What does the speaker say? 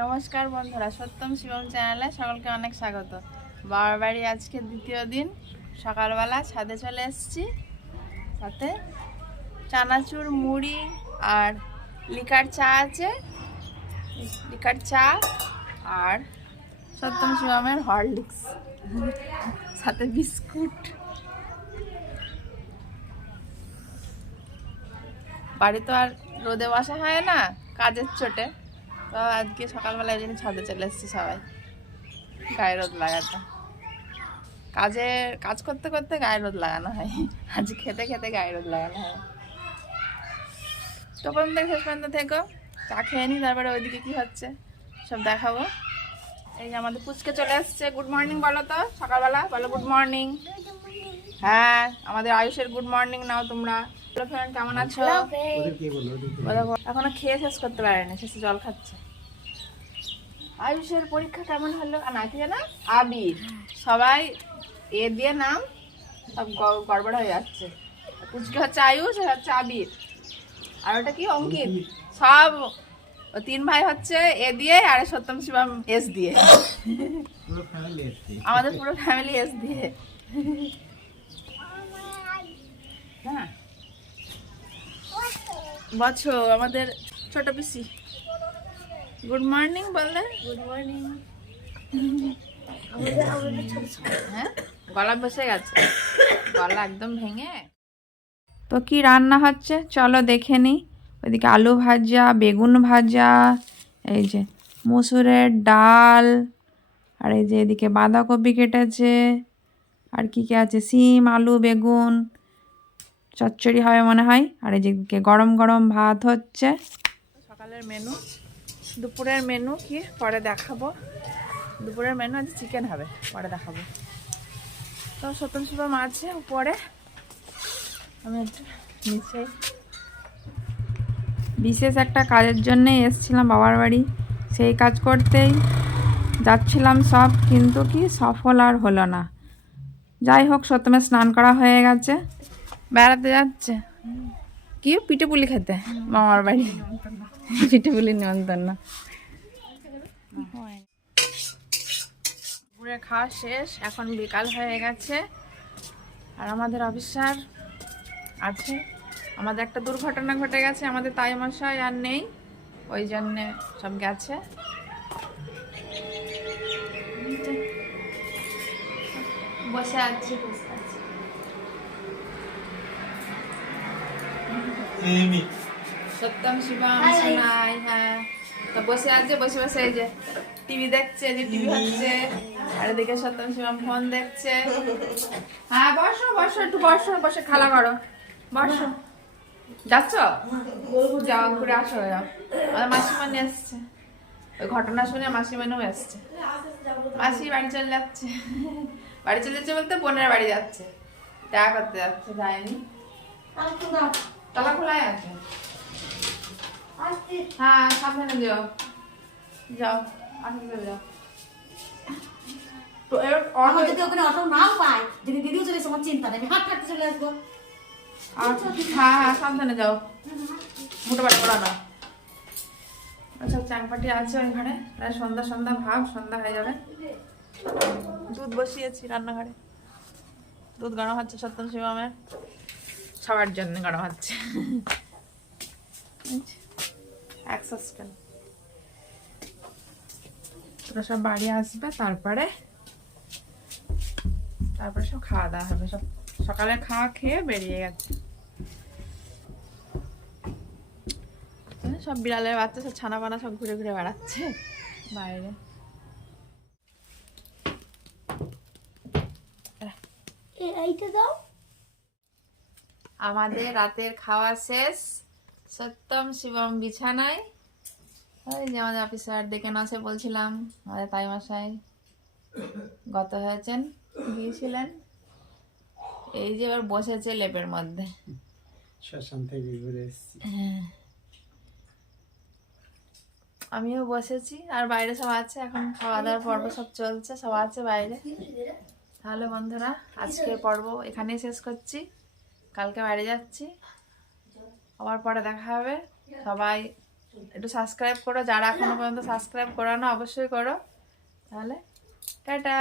নমস্কার বন্ধুরা, সত্যম শিবম চ্যানেলে সকলকে অনেক স্বাগত। বাবার বাড়ি আজকে দ্বিতীয় দিন, সকালবেলা ছাদে চলে এসেছি। সাথে চানাচুর, মুড়ি আর লিকার চা আছে। লিকার চা আর সত্যম শিবমের হরলিক্স। সাথে বিস্কুট। বাড়ি তো আর রোদে বসা হয় না, কাজের চোটে। তো আজকে সকালবেলা এই জন্য ছাদে চলে এসেছি সবাই। গায়ে রোদ লাগাতে। কাজে, কাজ করতে করতে গায়ে রোদ লাগানো হয়। আজ খেতে খেতে গায়ে রোদ লাগানো হয়। তো থেকে শেষ পর্যন্ত থেকো। চা খেয়ে নি, তারপরে ওইদিকে কি হচ্ছে সব দেখাবো। এই যে আমাদের পুচকে চলে এসছে। গুড মর্নিং বলো তো, সকালবেলা। বলো, গুড মর্নিং। হ্যাঁ আমাদের আয়ুষের গুড মর্নিং নাও তোমরা। হ্যালো ফ্রেন্ড কেমন আছো? এখনও খেয়ে শেষ করতে পারেনি শেষে জল খাচ্ছে। আয়ুষের পরীক্ষা কেমন হলো? আর না জানা? আবির। সবাই এ দিয়ে নাম সব গড়বড় হয়ে যাচ্ছে। পুচকে হচ্ছে আয়ুষ আর হচ্ছে আবির। আর ওটা কি? অঙ্কিত। সব ও তিন ভাই হচ্ছে এ দিয়ে আর সত্যম শিবম এস দিয়ে। আমাদের পুরো ফ্যামিলি এস দিয়ে। হ্যাঁ। বছো আমাদের ছোট পিসি গুড মর্নিং বললে? গুড মর্নিং হ্যাঁ? গলা বসে গেছে। গলা একদম ভেঙে। তো কি রান্না হচ্ছে? চলো দেখে নি। ওইদিকে আলু ভাজা বেগুন ভাজা এই যে মসুরের ডাল আর এই যে এদিকে বাঁধাকপি কেটেছে আর কি কি আছে? সিম আলু বেগুন চচ্চড়ি হবে মনে হয়। আর এই যেদিকে গরম গরম ভাত হচ্ছে। সকালের মেনু দুপুরের মেনু কি? পরে দেখাবো। দুপুরের মেনু আজ চিকেন হবে। পরে দেখাবো। তো সতন শুভম আছে উপরে। আমি একটু নিচে। বিশেষ একটা কাজের জন্যই এসছিলাম বাবার বাড়ি। সেই কাজ করতেই যাচ্ছিলাম সব, কিন্তু কি সফল আর হলো না। যাই হোক সত্যমে স্নান করা হয়ে গেছে। বেড়াতে যাচ্ছে। কি? পিঠে পুলি খেতে? মামার বাড়ি। পিঠে পুলি নিমন্ত্রণ দুপুরে খাওয়া শেষ, এখন বিকাল হয়ে গেছে। আর আমাদের অফিসার আছে। আমাদের একটা দুর্ঘটনা ঘটে গেছে, আমাদের তাই মশাই আর নেই, ওই জন্যে সব গেছে। বসে আছি বসে আছি। সত্যম শিবম শোনাই হ্যাঁ। তো বসে আছে বসে বসে এই যে টিভি দেখছে যে টিভি হচ্ছে। আর এদিকে সত্যম শিবম ফোন দেখছে। হ্যাঁ বসো বসো একটু বসো বসে খেলা করো। বসো। যাচ্ছ? যাও ঘুরে আসো যাও। আমাদের মাসিমা নিয়ে এসছে ওই ঘটনা শুনে মাসিমানেও এসছে মাসি বাড়ি চলে যাচ্ছে। বাড়ি চলে যাচ্ছে বলতে বোনের বাড়ি যাচ্ছে। দেখা করতে যাচ্ছে যায়নি। তালা খোলাই আছে? হ্যাঁ সাবধানে যাও। যাও। আসতে চলে যাও। তো এর আমার যদি ওখানে অটো নাও পাই যদি দিদিও চলে এসে আমার চিন্তা নেই। আমি হাঁটতে চলে আসব। আচ্ছা হ্যাঁ হ্যাঁ সাবধানে যাও। মোটো বাড়ি করা না। আচ্ছা চাংপাটি আছে ওইখানে। প্রায় সন্ধ্যা সন্ধ্যা ভাব সন্ধ্যা হয়ে যাবে। দুধ বসিয়েছি রান্নাঘরে। দুধ গরম হচ্ছে সত্যম শিবমের। সবার জন্য গরম হচ্ছে। তোরা সব বাড়ি আসবে, তারপরে তারপরে সব খাওয়া দাওয়া হবে। সব সকালে খাওয়া খেয়ে বেরিয়ে গেছে। সব বিড়ালের বাচ্চা, সব ছানা পানা সব ঘুরে ঘুরে বেড়াচ্ছে বাইরে। এইটা দাও। আমাদের রাতের খাওয়া শেষ। সত্যম শিবম বিছানায়। ওই যে আমাদের অফিসার ডেকে নাসে বলছিলাম আমাদের তাই মশাই গত হয়েছেন গিয়েছিলেন। এই যে এবার বসেছে লেপের মধ্যে। শ্মশান থেকে ঘুরে এসেছি। হ্যাঁ। আমিও বসেছি আর বাইরে সব আছে এখন খাওয়া দাওয়ার পর্ব সব চলছে সব আছে বাইরে। তাহলে বন্ধুরা আজকের পর্ব এখানেই শেষ করছি। কালকে বাইরে যাচ্ছি। আবার পরে দেখা হবে। সবাই একটু সাবস্ক্রাইব করো। যারা এখনও পর্যন্ত সাবস্ক্রাইব করো না, অবশ্যই করো। তাহলে, টাটা।